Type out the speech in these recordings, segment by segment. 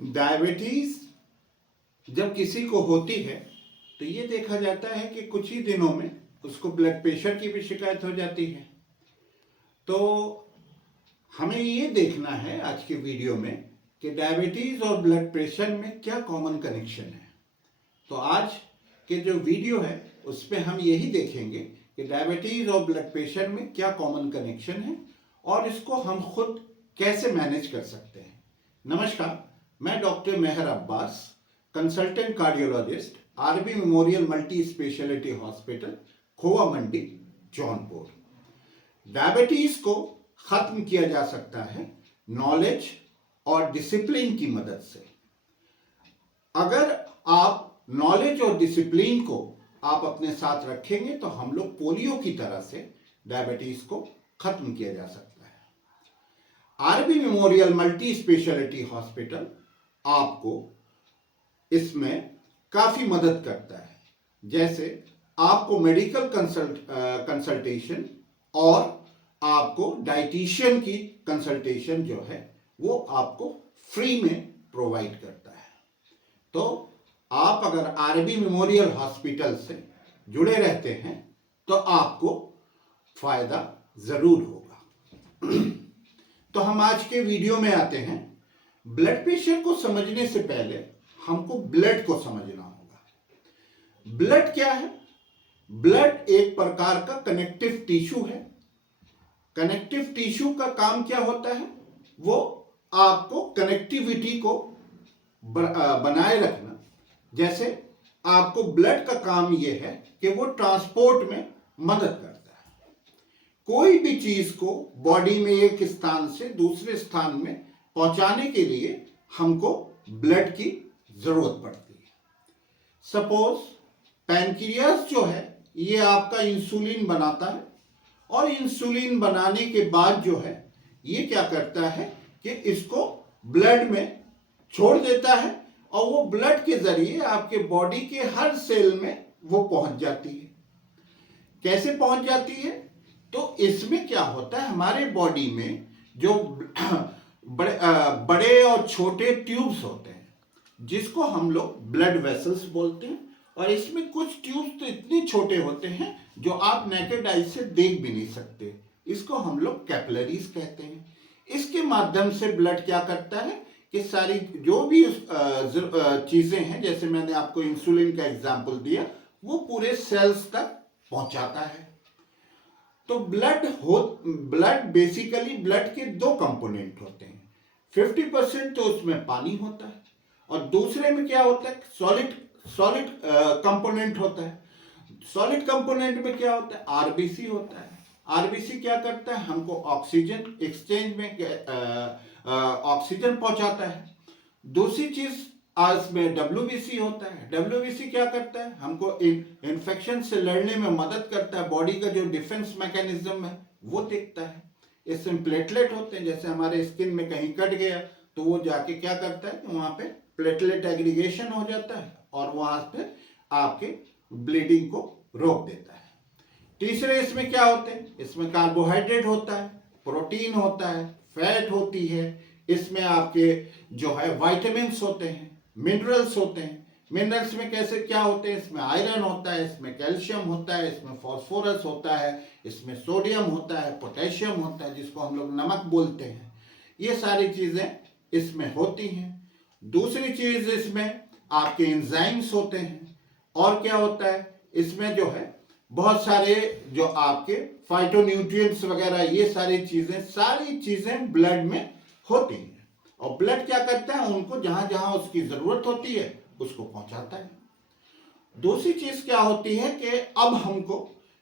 Diabetes जब किसी को होती है तो ये देखा जाता है कि कुछ ही दिनों में उसको ब्लड प्रेशर की भी शिकायत हो जाती है। तो हमें ये देखना है आज के वीडियो में कि डायबिटीज और ब्लड प्रेशर में क्या कॉमन कनेक्शन है। तो आज के जो वीडियो है उस पर हम यही देखेंगे कि डायबिटीज और ब्लड प्रेशर में क्या कॉमन कनेक्शन है और इसको हम खुद कैसे मैनेज कर सकते हैं। नमस्कार, मैं doctor Mehar Abbas, consultant cardiologist, RB memorial multi speciality hospital, Khowa Mandi, Jaunpur. Diabetes को खत्म किया जा सकता है नॉलेज और डिसिप्लिन की मदद से। अगर आप नॉलेज और डिसिप्लिन को आप अपने साथ रखेंगे तो हम लोग पोलियो की तरह से डायबिटीज को खत्म किया जा सकता है। RB memorial multi speciality Hospital आपको इसमें काफी मदद करता है। जैसे आपको मेडिकल कंसल्टेशन और आपको डाइटिशियन की कंसल्टेशन जो है वो आपको फ्री में प्रोवाइड करता है। तो आप अगर आरबी मेमोरियल हॉस्पिटल से जुड़े रहते हैं तो आपको फायदा जरूर होगा। तो हम आज के वीडियो में आते हैं। ब्लड प्रेशर को समझने से पहले हमको ब्लड को समझना होगा। ब्लड क्या है? ब्लड एक प्रकार का कनेक्टिव टिश्यू है। कनेक्टिव टिश्यू का काम क्या होता है? वो आपको कनेक्टिविटी को बनाए रखना। जैसे आपको ब्लड का काम यह है कि वो ट्रांसपोर्ट में मदद करता है। कोई भी चीज को बॉडी में एक स्थान से दूसरे स्थान में पहुंचाने के लिए हमको ब्लड की जरूरत पड़ती है। सपोज पैनक्रियास जो है ये आपका इंसुलिन बनाता है और इंसुलिन बनाने के बाद जो है ये क्या करता है कि इसको ब्लड में छोड़ देता है और वो ब्लड के जरिए आपके बॉडी के हर सेल में वो पहुंच जाती है। कैसे पहुंच जाती है? तो इसमें क्या होता है, हमारे बॉडी में जो बड़े और छोटे ट्यूब्स होते हैं जिसको हम लोग ब्लड वेसल्स बोलते हैं। और इसमें कुछ ट्यूब्स तो इतने छोटे होते हैं जो आप नेकेड आई से देख भी नहीं सकते। इसको हम लोग कैपिलरीज कहते हैं। इसके माध्यम से ब्लड क्या करता है कि सारी जो भी चीजें हैं, जैसे मैंने आपको इंसुलिन का एग्जांपल दिया, वो पूरे सेल्स तक पहुंचाता है। तो ब्लड बेसिकली ब्लड के दो कंपोनेंट होते हैं। 50% तो उसमें पानी होता है और दूसरे में क्या होता है, सॉलिड कंपोनेंट होता है। सॉलिड कंपोनेंट में क्या होता है, आरबीसी होता है। आरबीसी क्या करता है, हमको ऑक्सीजन एक्सचेंज में ऑक्सीजन पहुंचाता है। दूसरी चीज इसमें डब्ल्यूबीसी होता है। डब्ल्यूबीसी क्या करता है, हमको इन्फेक्शन से लड़ने में मदद करता है। बॉडी का जो डिफेंस मैकेनिज्म है वो देखता है। इसमें प्लेटलेट होते हैं, जैसे हमारे स्किन में कहीं कट गया तो वो जाके क्या करता है, वहां पे प्लेटलेट एग्रीगेशन हो जाता है और वहां पे आपके ब्लीडिंग को रोक देता है। तीसरे इसमें क्या होते हैं, इसमें कार्बोहाइड्रेट होता है, प्रोटीन होता है, फैट होती है। इसमें आपके जो है विटामिन्स होते हैं, मिनरल्स होते हैं। मिनरल्स में कैसे क्या होते हैं, इसमें आयरन होता है, इसमें कैल्शियम होता है, इसमें फास्फोरस होता है, इसमें सोडियम होता है, पोटेशियम होता है जिसको हम लोग नमक बोलते हैं। ये सारी चीजें इसमें होती हैं। दूसरी चीज इसमें आपके एंजाइम्स होते हैं। और क्या होता है, इसमें जो है बहुत सारे जो आपके फाइटोन्यूट्रिएंट्स वगैरह, ये सारी चीजें ब्लड में होती हैं। और ब्लड क्या करता है, उनको जहां जहां उसकी जरूरत होती है उसको पहुंचाता है। दूसरी चीज क्या होती है कि अब हमको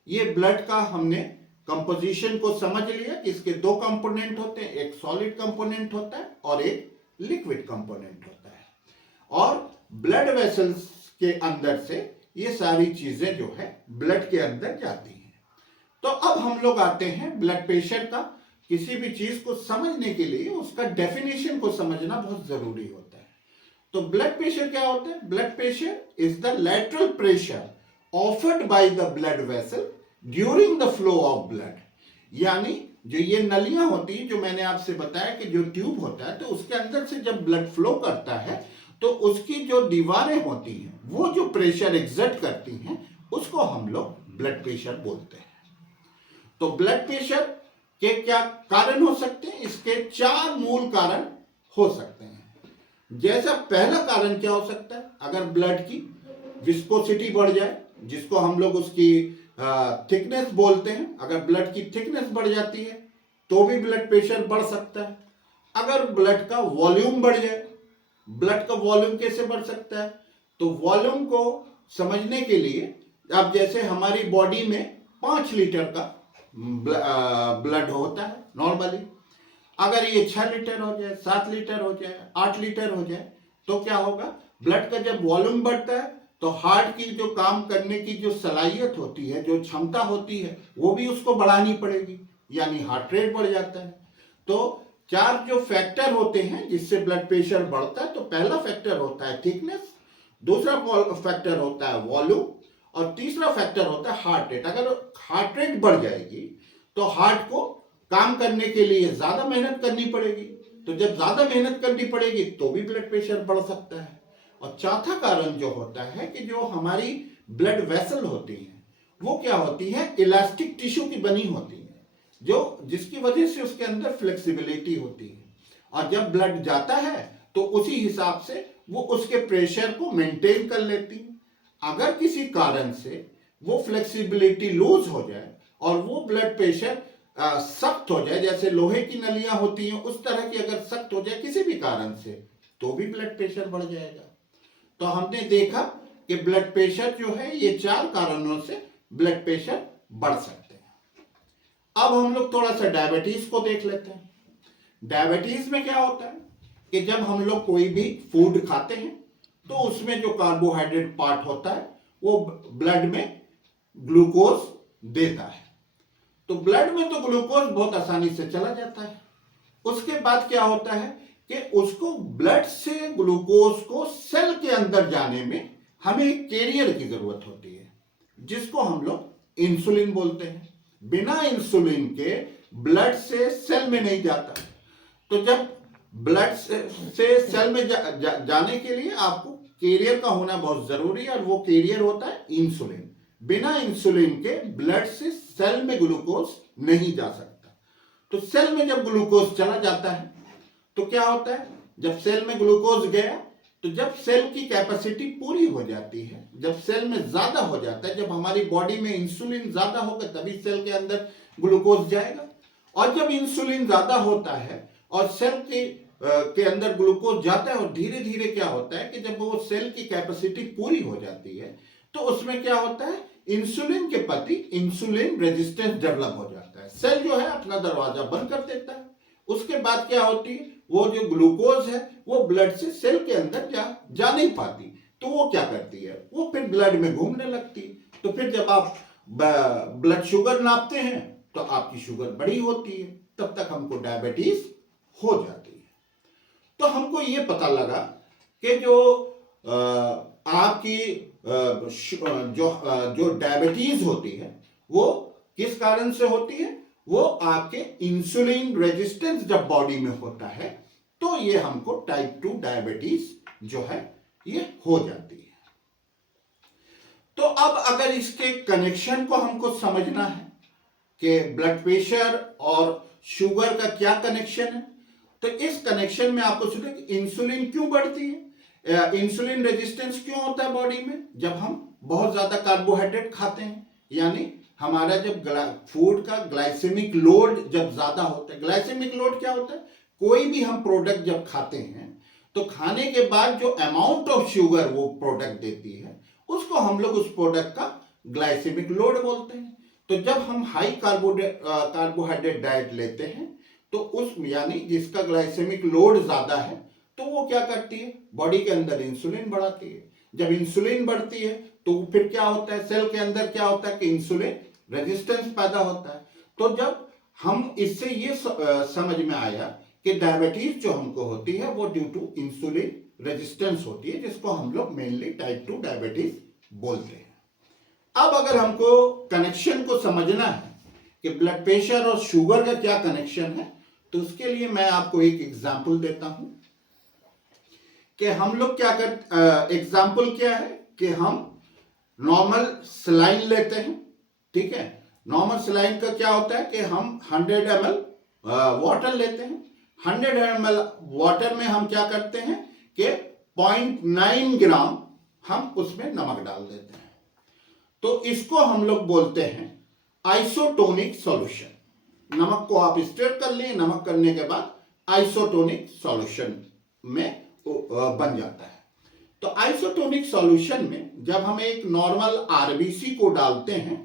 ये ब्लड का हमने कंपोजिशन को समझ लिया कि इसके दो कंपोनेंट होते हैं, एक सॉलिड कंपोनेंट होता है और एक लिक्विड कंपोनेंट होता है। और ब्लड वेसल्स के अंदर से ये सारी चीजें जो है ब्लड के अंदर जाती हैं। तो अब हम लोग आते हैं ब्लड प्रेशर का। किसी भी चीज को समझने के लिए उसका डेफिनेशन को समझना बहुत जरूरी होता है। तो ब्लड प्रेशर क्या होता है? Blood pressure is the lateral pressure offered by the blood vessel during the flow of blood. यानी जो ये नलियां होती हैं, जो मैंने आपसे बताया कि जो ट्यूब होता है, तो उसके अंदर से जब ब्लड फ्लो करता है तो उसकी जो दीवारें होती हैं वो जो प्रेशर एग्जर्ट करती हैं उसको हम लोग ब्लड प्रेशर बोलते हैं। तो ब्लड प्रेशर के क्या कारण हो सकते हैं? इसके 4 मूल कारण हो सकते हैं। जैसा पहला कारण क्या हो सकता है? अगर ब्लड की विस्कोसिटी बढ़ जाए, जिसको हम लोग उसकी थिकनेस बोलते हैं, अगर ब्लड की थिकनेस बढ़ जाती है तो भी ब्लड प्रेशर बढ़ सकता है। अगर ब्लड का वॉल्यूम बढ़ जाए, ब्लड का वॉल्यूम कैसे बढ़ सकता है? तो वॉल्यूम को समझने के लिए, अब जैसे हमारी बॉडी में 5 लीटर का ब्लड होता है नॉर्मली, अगर ये 6 लीटर हो जाए, 7 लीटर हो जाए, 8 लीटर हो जाए, तो क्या होगा? ब्लड का जब वॉल्यूम बढ़ता है तो हार्ट की जो काम करने की जो सलाहियत होती है, जो क्षमता होती है, वो भी उसको बढ़ानी पड़ेगी, यानी हार्ट रेट बढ़ जाता है। तो 4 जो फैक्टर होते हैं जिससे ब्लड प्रेशर बढ़ता है, तो पहला फैक्टर होता है थिकनेस, दूसरा फैक्टर होता है वॉल्यूम, और तीसरा फैक्टर होता है हार्ट रेट। अगर हार्ट रेट बढ़ जाएगी तो हार्ट को काम करने के लिए ज्यादा मेहनत करनी पड़ेगी, तो जब ज्यादा मेहनत करनी पड़ेगी तो भी ब्लड प्रेशर बढ़ सकता है। और चौथा कारण जो होता है कि जो हमारी ब्लड वेसल होती है वो क्या होती है? इलास्टिक टिश्यू की बनी होती है, जो जिसकी वजह से उसके अंदर फ्लेक्सिबिलिटी होती है, और जब ब्लड जाता है तो उसी हिसाब से वो उसके प्रेशर को मेंटेन कर लेती है। अगर किसी कारण से वो फ्लेक्सिबिलिटी लूज हो जाए और वो ब्लड प्रेशर सख्त हो जाए, जैसे लोहे की नलियां होती हैं उस तरह की अगर सख्त हो जाए किसी भी कारण से, तो भी ब्लड प्रेशर बढ़ जाएगा। तो हमने देखा कि ब्लड प्रेशर जो है ये 4 कारणों से ब्लड प्रेशर बढ़ सकते हैं। अब हम लोग थोड़ा सा डायबिटीज को देख लेते हैं। डायबिटीज में क्या होता है कि जब हम लोग कोई भी फूड खाते हैं तो उसमें जो कार्बोहाइड्रेट पार्ट होता है वो ब्लड में ग्लूकोज देता है। तो ब्लड में तो ग्लूकोज बहुत आसानी से चला जाता है। उसके बाद क्या होता है कि उसको ब्लड से ग्लूकोज को सेल के अंदर जाने में हमें एक कैरियर की जरूरत होती है, जिसको हम लोग इंसुलिन बोलते हैं। बिना इंसुलिन के ब्लड से सेल में नहीं जाता। तो जब ब्लड से सेल में जाने के लिए आपको कैरियर का होना बहुत जरूरी है, और वो कैरियर होता है इंसुलिन। बिना इंसुलिन के ब्लड से सेल में ग्लूकोज नहीं जा सकता। तो सेल में जब ग्लूकोज चला जाता है तो क्या होता है? जब सेल में ग्लूकोज गया तो जब सेल की कैपेसिटी पूरी हो जाती है, जब सेल में ज्यादा हो जाता है, जब हमारी बॉडी में इंसुलिन ज्यादा होगा तभी सेल के अंदर ग्लूकोज जाएगा। और जब इंसुलिन ज्यादा होता है और सेल के अंदर ग्लूकोज जाता है, और धीरे धीरे क्या होता है कि जब वो सेल की कैपेसिटी पूरी हो जाती है तो उसमें क्या होता है? इंसुलिन के प्रति इंसुलिन रेजिस्टेंस डेवलप हो जाता है। सेल जो है अपना दरवाजा बंद कर देता है। उसके बाद क्या होती है? वो जो ग्लूकोज है वो ब्लड से सेल के अंदर जा नहीं पाती, तो वो क्या करती है? वो फिर ब्लड में घूमने लगती है। तो फिर जब आप ब्लड शुगर नापते हैं तो आपकी शुगर बड़ी होती है, तब तक हमको डायबिटीज हो जाती है। तो हमको ये पता लगा कि जो आपकी जो डायबिटीज होती है वो किस कारण से होती है? वो आपके इंसुलिन रेजिस्टेंस जब बॉडी में होता है तो ये हमको टाइप 2 डायबिटीज जो है ये हो जाती है। तो अब अगर इसके कनेक्शन को हमको समझना है कि ब्लड प्रेशर और शुगर का क्या कनेक्शन है, तो इस कनेक्शन में आपको सुने कि इंसुलिन क्यों बढ़ती है, इंसुलिन रेजिस्टेंस क्यों होता है बॉडी में जब हम बहुत ज्यादा कार्बोहाइड्रेट खाते हैं, यानी हमारा जब फूड का ग्लाइसेमिक लोड जब ज्यादा होता है। ग्लाइसेमिक लोड क्या होता है? कोई भी हम प्रोडक्ट जब खाते हैं तो खाने के बाद जो अमाउंट ऑफ शुगर वो प्रोडक्ट देती है उसको हम लोग उस प्रोडक्ट का ग्लाइसेमिक लोड बोलते हैं। तो जब हम हाई कार्बोहाइड्रेट डाइट लेते हैं तो उस यानी जिसका ग्लाइसेमिक लोड ज्यादा है तो वो क्या करती है? बॉडी के अंदर इंसुलिन बढ़ाती है। जब इंसुलिन बढ़ती है तो फिर क्या होता है? सेल के अंदर क्या होता है कि इंसुलिन रेजिस्टेंस पैदा होता है। तो जब हम इससे ये समझ में आया कि डायबिटीज जो हमको होती है वो ड्यू टू इंसुलिन रेजिस्टेंस होती है, जिसको हम लोग मेनली टाइप 2 डायबिटीज बोलते हैं। अब अगर हमको कनेक्शन को समझना है कि ब्लड प्रेशर और शुगर का क्या कनेक्शन है, तो उसके लिए मैं आपको एक एग्जाम्पल देता हूं कि हम लोग क्या कर एग्जाम्पल क्या है कि हम नॉर्मल सलाइन लेते हैं, ठीक है। नॉर्मल सलाइन का क्या होता है कि हम 100 ml वाटर लेते हैं। 100 ml वाटर में हम क्या करते हैं कि 0.9 ग्राम हम उसमें नमक डाल देते हैं। तो इसको हम लोग बोलते हैं आइसोटोनिक सॉल्यूशन। नमक को आप स्टर कर लिए, नमक करने के बाद आइसोटोनिक सॉल्यूशन में बन जाता है। तो आइसोटोनिक सॉल्यूशन में जब हम एक नॉर्मल आरबीसी को डालते हैं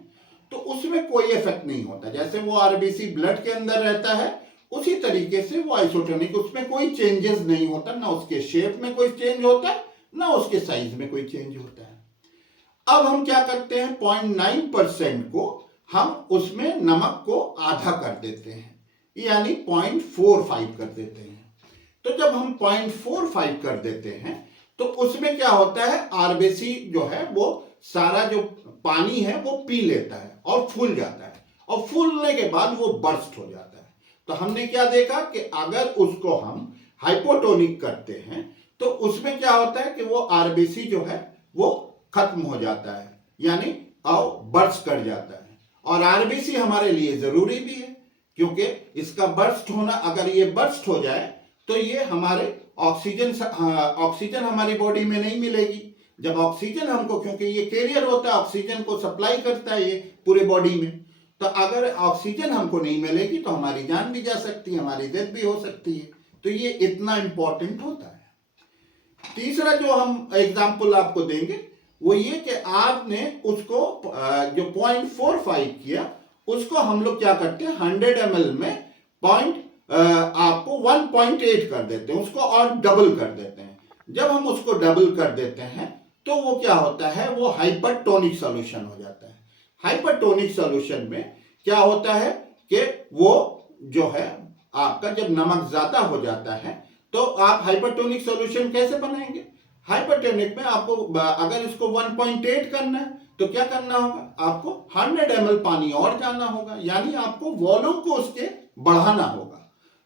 तो उसमें कोई इफेक्ट नहीं होता। जैसे वो आरबीसी ब्लड के अंदर रहता है उसी तरीके से वो आइसोटोनिक, उसमें कोई चेंजेस नहीं होता, ना उसके शेप में कोई चेंज होता है, ना उसके साइज में कोई चेंज होता है। अब हम क्या करते हैं, 0.9% को हम उसमें नमक को आधा कर देते हैं, यानी 0.45 कर देते हैं। तो जब हम 0.45 कर देते हैं तो उसमें क्या होता है, आरबीसी जो है वो सारा जो पानी है वो पी लेता है और फूल जाता है, और फूलने के बाद वो बर्स्ट हो जाता है। तो हमने क्या देखा कि अगर उसको हम हाइपोटोनिक करते हैं तो उसमें क्या होता है कि वो आरबीसी जो है वो खत्म हो जाता है, यानी बर्स्ट कर जाता है। और आरबीसी हमारे लिए जरूरी भी है, क्योंकि इसका बर्स्ट होना, अगर ये बर्स्ट हो जाए तो ये हमारे ऑक्सीजन हमारी बॉडी में नहीं मिलेगी। जब ऑक्सीजन हमको, क्योंकि ये कैरियर होता है, ऑक्सीजन को सप्लाई करता है ये पूरे बॉडी में, तो अगर ऑक्सीजन हमको नहीं मिलेगी तो हमारी जान भी जा सकती है, हमारी डेथ भी हो सकती है। तो ये इतना इंपॉर्टेंट होता है। तीसरा जो हम एग्जाम्पल आपको देंगे वो ये कि आपने उसको जो 0.45 किया उसको हम लोग क्या करते हैं, 100 ml में आपको 1.8 कर देते हैं, उसको और डबल कर देते हैं। जब हम उसको डबल कर देते हैं तो वो क्या होता है, वो हाइपरटोनिक सॉल्यूशन हो जाता है। हाइपरटोनिक सॉल्यूशन में क्या होता है कि वो जो है आपका जब नमक ज्यादा हो जाता है तो आप हाइपरटोनिक सॉल्यूशन कैसे बनाएंगे। हाइपरटोनिक में आपको अगर इसको 1.8 करना है तो क्या करना होगा, आपको 100 ml पानी और जाना होगा, यानी आपको वॉल्यूम को उसके बढ़ाना होगा।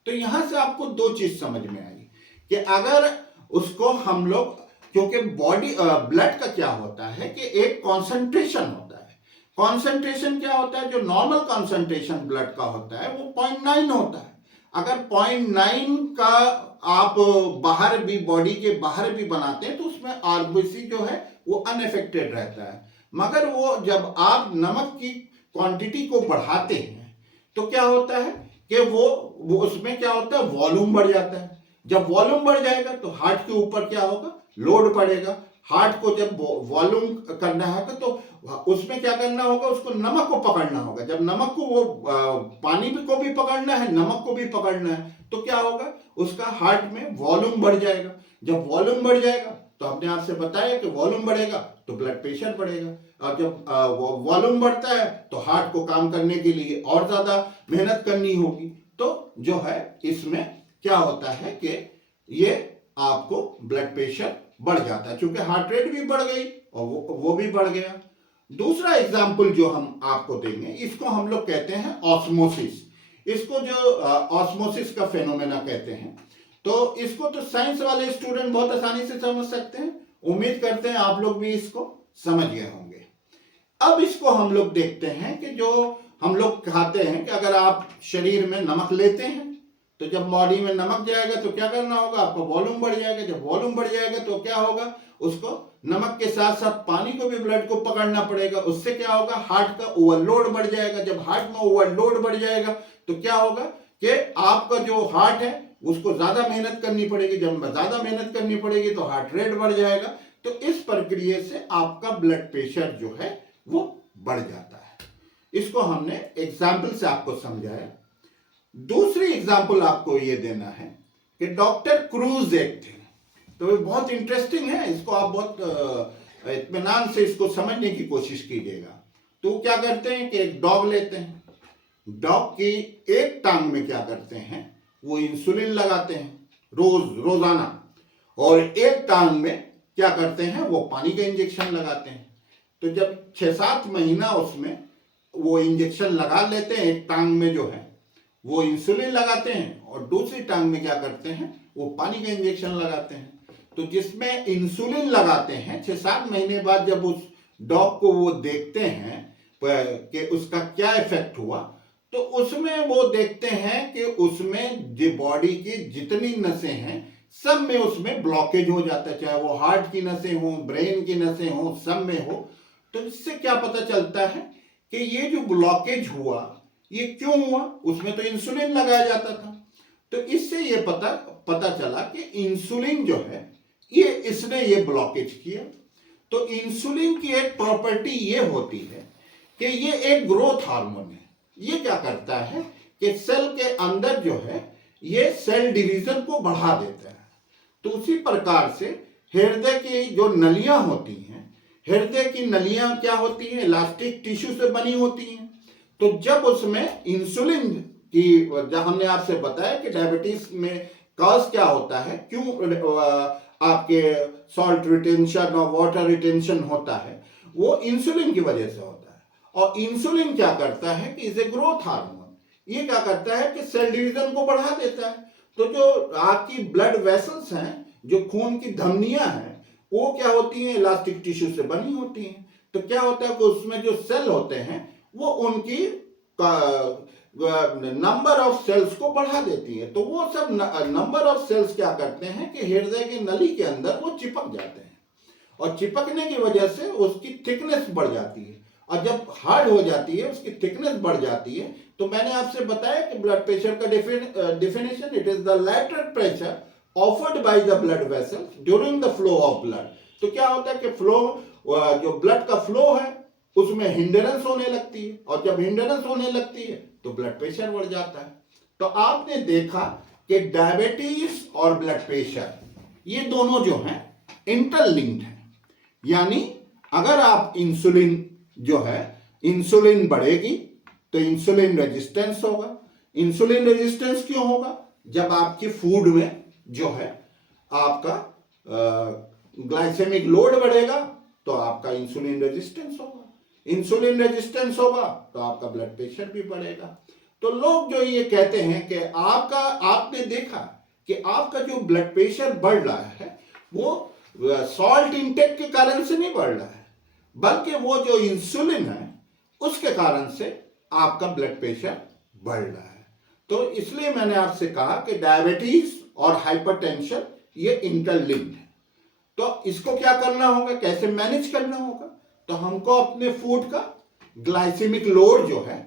तो यहां से आपको दो चीज समझ में आई कि अगर उसको हम लोग, क्योंकि बॉडी ब्लड का क्या होता है कि एक कॉन्सेंट्रेशन होता है। कॉन्सेंट्रेशन क्या होता है, जो नॉर्मल कॉन्सेंट्रेशन ब्लड का होता है वो 0.9 होता है। अगर 0.9 का आप बाहर भी, बॉडी के बाहर भी बनाते हैं तो उसमें आरबीसी जो है वो अनअफेक्टेड रहता है। मगर वो जब आप नमक की क्वांटिटी को बढ़ाते हैं तो क्या होता है कि वो उसमें क्या होता है, वॉल्यूम बढ़ जाता है। जब वॉल्यूम बढ़ जाएगा तो हार्ट के ऊपर क्या होगा, लोड पड़ेगा। हार्ट को जब वॉल्यूम करना है तो उसमें क्या करना होगा, उसको नमक को पकड़ना होगा। जब नमक को वो पानी को भी पकड़ना है, नमक को भी पकड़ना है, तो क्या होगा, उसका हार्ट में वॉल्यूम बढ़ जाएगा। जब वॉल्यूम बढ़ जाएगा तो आपने आपसे बताया कि वॉल्यूम बढ़ेगा तो ब्लड प्रेशर बढ़ेगा, और जब वॉल्यूम बढ़ता है तो हार्ट को काम करने के लिए और ज्यादा मेहनत करनी होगी। तो जो है इसमें क्या होता है कि ये आपको ब्लड प्रेशर बढ़ जाता है, क्योंकि हार्ट रेट भी बढ़ गई और वो भी बढ़ गया। दूसरा एग्जाम्पल जो हम आपको देंगे, इसको हम लोग कहते हैं ऑस्मोसिस। इसको जो ऑस्मोसिस का फेनोमेना कहते हैं, तो इसको तो साइंस वाले स्टूडेंट बहुत आसानी से समझ सकते हैं। उम्मीद करते हैं आप लोग भी इसको समझ गए होंगे। अब इसको हम लोग देखते हैं कि जो हम लोग खाते हैं कि अगर आप शरीर में नमक लेते हैं तो जब बॉडी में नमक जाएगा तो क्या करना होगा, आपका वॉल्यूम बढ़ जाएगा। जब वॉल्यूम बढ़ जाएगा तो क्या होगा, उसको नमक के साथ साथ पानी को भी ब्लड को पकड़ना पड़ेगा। उससे क्या होगा, हार्ट का ओवरलोड बढ़ जाएगा। जब हार्ट में ओवरलोड बढ़ जाएगा तो क्या होगा कि आपका जो हार्ट है उसको ज्यादा मेहनत करनी पड़ेगी। जब ज्यादा मेहनत करनी पड़ेगी तो हार्ट रेट बढ़ जाएगा। तो इस प्रक्रिया से आपका ब्लड प्रेशर जो है वो बढ़ जाता है। इसको हमने एग्जाम्पल से आपको समझाया। दूसरी एग्जाम्पल आपको ये देना है कि डॉक्टर क्रूज एक थे, तो ये बहुत इंटरेस्टिंग है। इसको आप बहुत इत्मीनान से इसको समझने की कोशिश कीजिएगा। तो क्या करते हैं कि एक डॉग लेते हैं, डॉग की एक टांग में क्या करते हैं, वो इंसुलिन लगाते हैं रोजाना, और एक टांग में क्या करते हैं, वो पानी का इंजेक्शन लगाते हैं। तो जब 6-7 महीना उसमें वो इंजेक्शन लगा लेते हैं, एक टांग में जो है वो इंसुलिन लगाते हैं और दूसरी टांग में क्या करते हैं, वो पानी का इंजेक्शन लगाते हैं। तो जिसमें इंसुलिन लगाते हैं 6-7 महीने बाद जब उस डॉग को वो देखते हैं कि उसका क्या इफेक्ट हुआ, तो उसमें वो देखते हैं कि उसमें जो बॉडी की जितनी नसें हैं सब में उसमें ब्लॉकेज हो जाता है, चाहे वो हार्ट की नसें हो, ब्रेन की नसें हो, सब में हो। तो इससे क्या पता चलता है कि ये जो ब्लॉकेज हुआ ये क्यों हुआ, उसमें तो इंसुलिन लगाया जाता था। तो इससे ये पता चला कि इंसुलिन जो है इसने ये ब्लॉकेज किया। तो इंसुलिन की एक प्रॉपर्टी ये होती है कि ये एक ग्रोथ हार्मोन है। ये क्या करता है कि सेल के अंदर जो है ये सेल डिवीजन को बढ़ा देता है। तो उसी प्रकार से हृदय की जो नलियां होती हैं, हृदय की नलियां क्या होती हैं, इलास्टिक टिश्यू से बनी होती हैं। तो जब उसमें इंसुलिन की, जब हमने आपसे बताया कि डायबिटीज में कॉज क्या होता है, क्यों आपके सॉल्ट रिटेंशन और वाटर रिटेंशन होता है, वो इंसुलिन की वजह से होता है। और इंसुलिन क्या करता है कि इज ए ग्रोथ हार्मोन, ये क्या करता है कि सेल डिवीजन को बढ़ा देता है। तो जो आपकी ब्लड वेसल्स हैं, जो खून की धमनियां हैं, वो क्या होती हैं, इलास्टिक टिश्यू से बनी होती हैं। तो क्या होता है कि उसमें जो सेल होते हैं वो उनकी नंबर ऑफ सेल्स को बढ़ा देती है। तो वो सब नंबर ऑफ सेल्स क्या करते हैं कि हृदय की नली के अंदर वो चिपक जाते हैं, और चिपकने की वजह से उसकी थिकनेस बढ़ जाती है। और जब हार्ड हो जाती है, उसकी थिकनेस बढ़ जाती है। तो मैंने आपसे बताया कि ब्लड प्रेशर का definition, it is the lateral pressure offered by the blood vessels during the flow of blood. तो क्या होता है कि फ्लो, जो ब्लड का फ्लो है उसमें हिंडरेंस होने लगती है, और जब हिंडरेंस होने लगती है तो ब्लड प्रेशर बढ़ जाता है। तो आपने देखा कि डायबिटीज और ब्लड प्रेशर ये दोनों जो हैं इंटरलिंक्ड हैं। यानी अगर आप इंसुलिन जो है, इंसुलिन बढ़ेगी तो इंसुलिन रेजिस्टेंस होगा। इंसुलिन रेजिस्टेंस क्यों होगा, जब आपकी फूड में जो है आपका ग्लाइसेमिक लोड बढ़ेगा तो आपका इंसुलिन रेजिस्टेंस होगा। इंसुलिन रेजिस्टेंस होगा तो आपका ब्लड प्रेशर भी बढ़ेगा। तो लोग जो ये कहते हैं कि आपने देखा कि आपका जो ब्लड प्रेशर बढ़ रहा है वो सॉल्ट इंटेक के कारण से नहीं बढ़ रहा है, बल्कि वो जो इंसुलिन है उसके कारण से आपका ब्लड प्रेशर बढ़ रहा है। तो इसलिए मैंने आपसे कहा कि डायबिटीज और हाइपरटेंशन ये इंटरलिंक्ड है। तो इसको क्या करना होगा, कैसे मैनेज करना होगा, तो हमको अपने फूड का ग्लाइसेमिक लोड जो है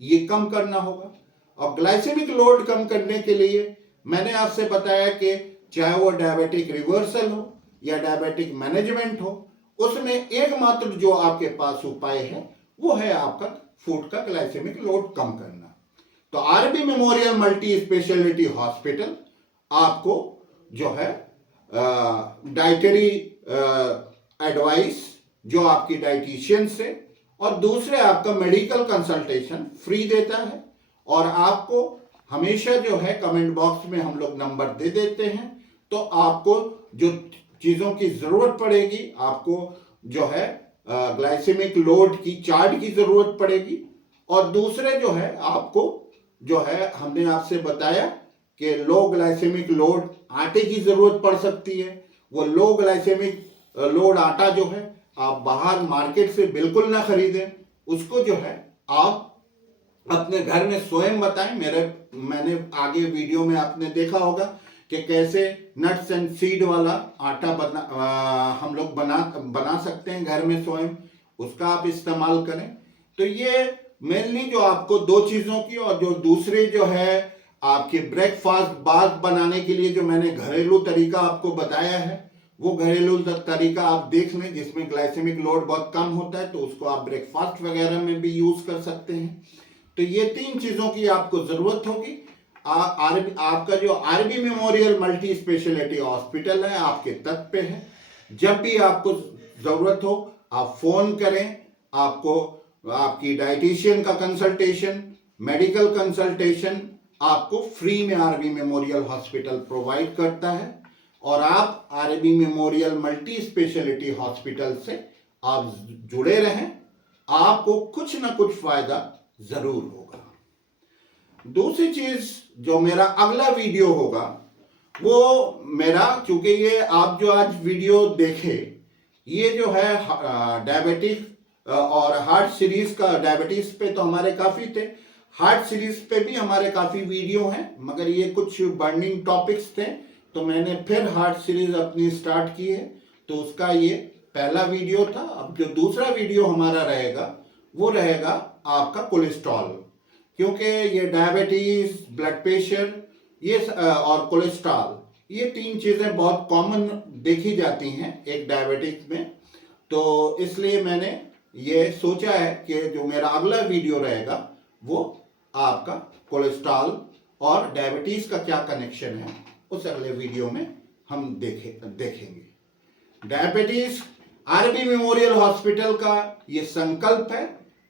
ये कम करना होगा। और ग्लाइसेमिक लोड कम करने के लिए मैंने आपसे बताया कि चाहे वो डायबिटिक रिवर्सल हो या डायबिटिक मैनेजमेंट हो, उसमें एकमात्र जो आपके पास उपाय है वो है आपका फूड का ग्लाइसेमिक लोड कम करना। तो RB memorial multi speciality Hospital आपको जो है डाइटरी एडवाइस जो आपकी डाइटिशियन से, और दूसरे आपका मेडिकल कंसल्टेशन फ्री देता है। और आपको हमेशा जो है कमेंट बॉक्स में हम लोग नंबर दे देते हैं। तो आपको जो चीज़ों की ज़रूरत पड़ेगी, आपको जो है ग्लाइसेमिक लोड की चार्ट की ज़रूरत पड़ेगी, और दूसरे जो है आपको जो है हमने आपसे बताया कि लो ग्लाइसेमिक लोड आटे की ज़रूरत पड़ सकती है। वो लो ग्लाइसेमिक लोड आटा जो है आप बाहर मार्केट से बिल्कुल ना खरीदें, उसको जो है आप अपने घर में स्वयं बताएं। मैंने आगे वीडियो में आपने देखा होगा कि कैसे नट्स एंड सीड वाला आटा हम लोग बना सकते हैं घर में स्वयं, उसका आप इस्तेमाल करें। तो ये मेनली जो आपको दो चीज़ों की, और जो दूसरी जो है आपके ब्रेकफास्ट बार बनाने के लिए जो मैंने घरेलू तरीका आपको बताया है, वो घरेलू तरीका आप देख लें जिसमें ग्लाइसेमिक लोड बहुत कम होता है। तो उसको आप ब्रेकफास्ट वगैरह में भी यूज़ कर सकते हैं। तो ये 3 चीज़ों की आपको ज़रूरत होगी। आपका जो RB memorial multi speciality Hospital है आपके तट पे है। जब भी आपको ज़रूरत हो आप फ़ोन करें। आपको आपकी डाइटिशियन का कंसल्टेशन, मेडिकल कंसल्टेशन आपको फ्री में आरबी मेमोरियल हॉस्पिटल प्रोवाइड करता है। और आप RB memorial multi speciality Hospital से आप जुड़े रहें। आपको कुछ ना कुछ फायदा जरूर होगा। दूसरी चीज, जो मेरा अगला वीडियो होगा वो मेरा, चूंकि ये आप जो आज वीडियो देखे ये जो है डायबिटिक और हार्ट सीरीज का, डायबिटीज पे तो हमारे काफी थे, हार्ट सीरीज पे भी हमारे काफी वीडियो हैं, मगर ये कुछ बर्निंग टॉपिक्स थे तो मैंने फिर हार्ट सीरीज अपनी स्टार्ट की है, तो उसका ये पहला वीडियो था। अब जो दूसरा वीडियो हमारा रहेगा वो रहेगा आपका कोलेस्ट्रॉल, क्योंकि ये डायबिटीज, ब्लड प्रेशर, ये और कोलेस्ट्रॉल, ये तीन चीजें बहुत कॉमन देखी जाती हैं एक डायबिटिक में। तो इसलिए मैंने ये सोचा है कि जो मेरा अगला वीडियो रहेगा वो आपका कोलेस्ट्रॉल और डायबिटीज का क्या कनेक्शन है उस अगले वीडियो में हम देखेंगे। डायबिटीज, आरबी मेमोरियल हॉस्पिटल का ये संकल्प है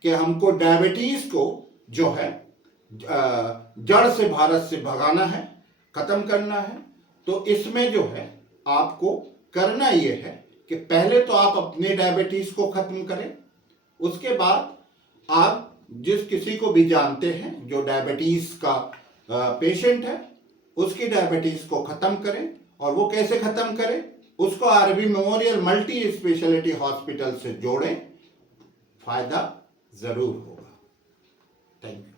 कि हमको डायबिटीज को जो है जड़ से भारत से भगाना है, खत्म करना है। तो इसमें जो है आपको करना ये है कि पहले तो आप अपने डायबिटीज को खत्म करें, उसके बाद आप जिस किसी को भी जानते हैं जो डायबिटीज का पेशेंट है उसकी डायबिटीज को खत्म करें। और वो कैसे खत्म करें, उसको RB memorial multi speciality Hospital से जोड़ें, फायदा जरूर होगा। Thank you.